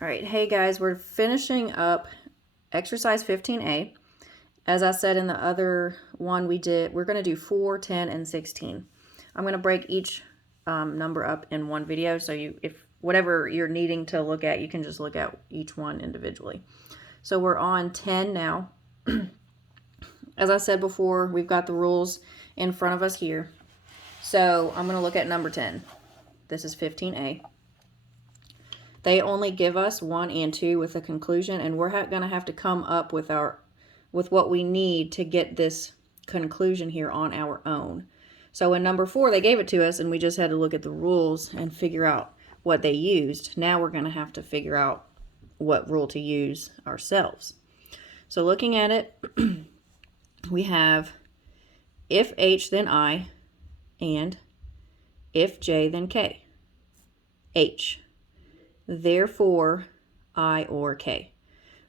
All right, hey guys, we're finishing up exercise 15A. As I said in the other one we did, we're going to do 4, 10, and 16. I'm going to break each number up in one video, so if whatever you're needing to look at, you can just look at each one individually. So we're on 10 now. As I said before, we've got the rules in front of us here. So I'm going to look at number 10. This is 15A. They only give us 1 and 2 with a conclusion, and we're going to have to come up with what we need to get this conclusion here on our own. So in number 4, they gave it to us, and we just had to look at the rules and figure out what they used. Now we're going to have to figure out what rule to use ourselves. So looking at it, we have if H, then I, and if J, then K. H. Therefore, I or K.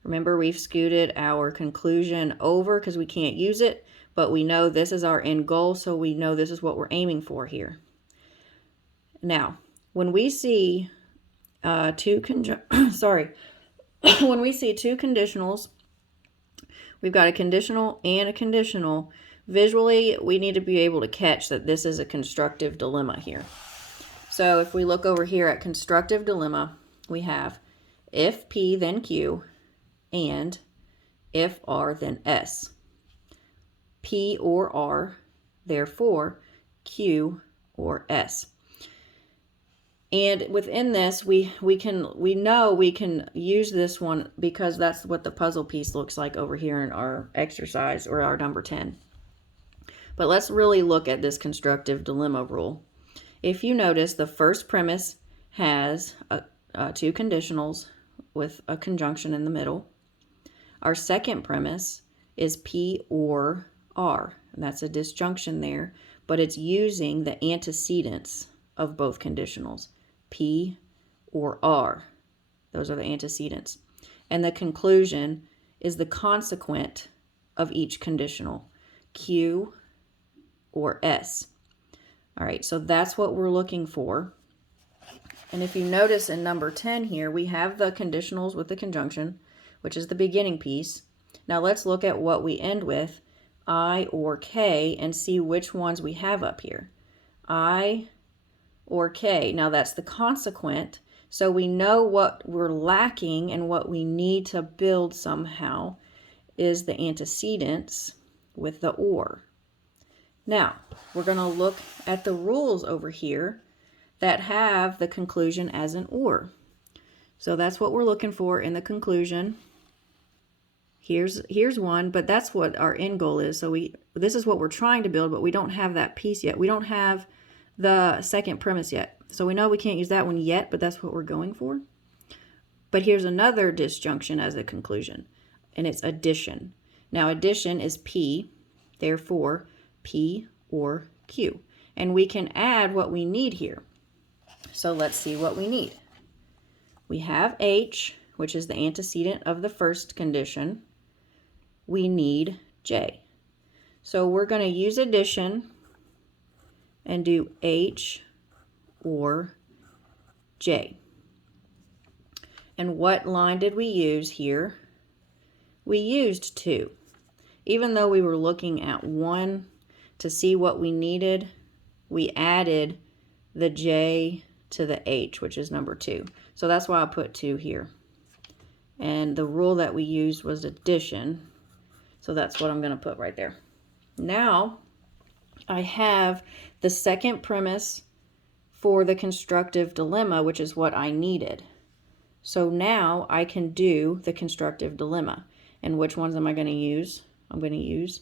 Remember, we've scooted our conclusion over because we can't use it, but we know this is our end goal, so we know this is what we're aiming for here. Now, when we see when we see two conditionals, we've got a conditional and a conditional. Visually, we need to be able to catch that this is a constructive dilemma here. So if we look over here at constructive dilemma, we have if P, then Q, and if R, then S. P or R, therefore Q or S. And within this, we know we can use this one because that's what the puzzle piece looks like over here in our exercise or our number 10. But let's really look at this constructive dilemma rule. If you notice, the first premise has two conditionals with a conjunction in the middle. Our second premise is P or R, and that's a disjunction there, but it's using the antecedents of both conditionals, P or R. Those are the antecedents. And the conclusion is the consequent of each conditional, Q or S. All right, so that's what we're looking for. And if you notice in number 10 here, we have the conditionals with the conjunction, which is the beginning piece. Now let's look at what we end with, I or K, and see which ones we have up here. I or K. Now that's the consequent, so we know what we're lacking and what we need to build somehow is the antecedents with the or. Now, we're going to look at the rules over here that have the conclusion as an or. So that's what we're looking for in the conclusion. Here's one, but that's what our end goal is. So this is what we're trying to build, but we don't have that piece yet. We don't have the second premise yet. So we know we can't use that one yet, but that's what we're going for. But here's another disjunction as a conclusion, and it's addition. Now addition is P, therefore P or Q. And we can add what we need here. So let's see what we need. We have H, which is the antecedent of the first condition. We need J. So we're going to use addition and do H or J. And what line did we use here? We used 2. Even though we were looking at 1 to see what we needed, we added the J to the H, which is number 2. So that's why I put 2 here. And the rule that we used was addition. So that's what I'm going to put right there. Now, I have the second premise for the constructive dilemma, which is what I needed. So now I can do the constructive dilemma. And which ones am I going to use? I'm going to use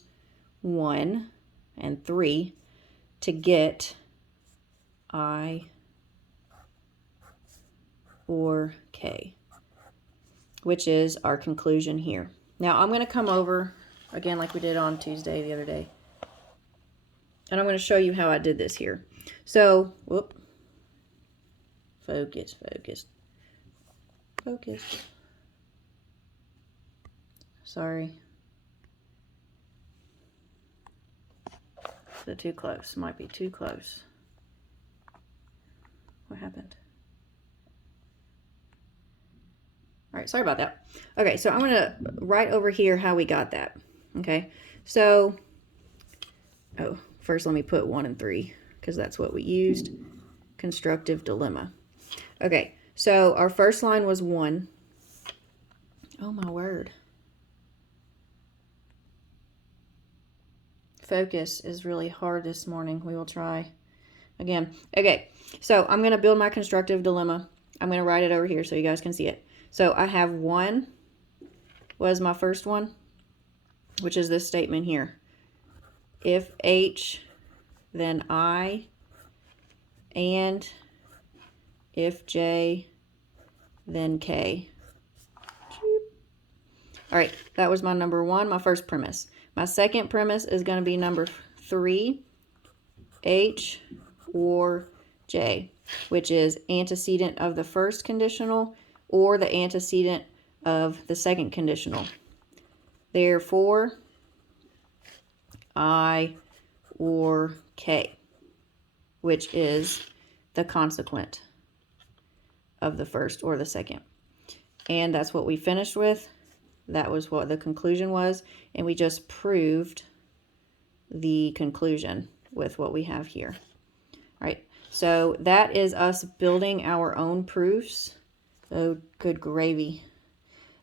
1 and 3 to get I or K, which is our conclusion here. Now I'm going to come over again like we did on Tuesday the other day, and I'm going to show you how I did this here. So, focus. Sorry. So too close. Might be too close. What happened? All right, sorry about that. Okay, so I'm going to write over here how we got that. Okay, so, first let me put 1 and 3 because that's what we used. Constructive dilemma. Okay, so our first line was 1. Oh my word. Focus is really hard this morning. We will try again. Okay, so I'm going to build my constructive dilemma. I'm going to write it over here so you guys can see it. So I have 1 was my first one, which is this statement here. If H, then I, and if J, then K. All right, that was my number 1, my first premise. My second premise is going to be number 3, H or J, which is antecedent of the first conditional or the antecedent of the second conditional. Therefore, I or K, which is the consequent of the first or the second. And that's what we finished with. That was what the conclusion was, and we just proved the conclusion with what we have here. All right, so that is us building our own proofs. Oh, good gravy.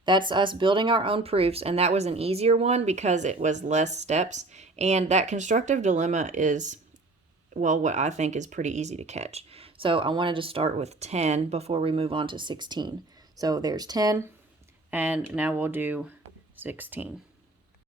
That's us building our own proofs, and that was an easier one because it was less steps, and that constructive dilemma is, well, what I think is pretty easy to catch. So I wanted to start with 10 before we move on to 16. So there's 10. And now we'll do 16.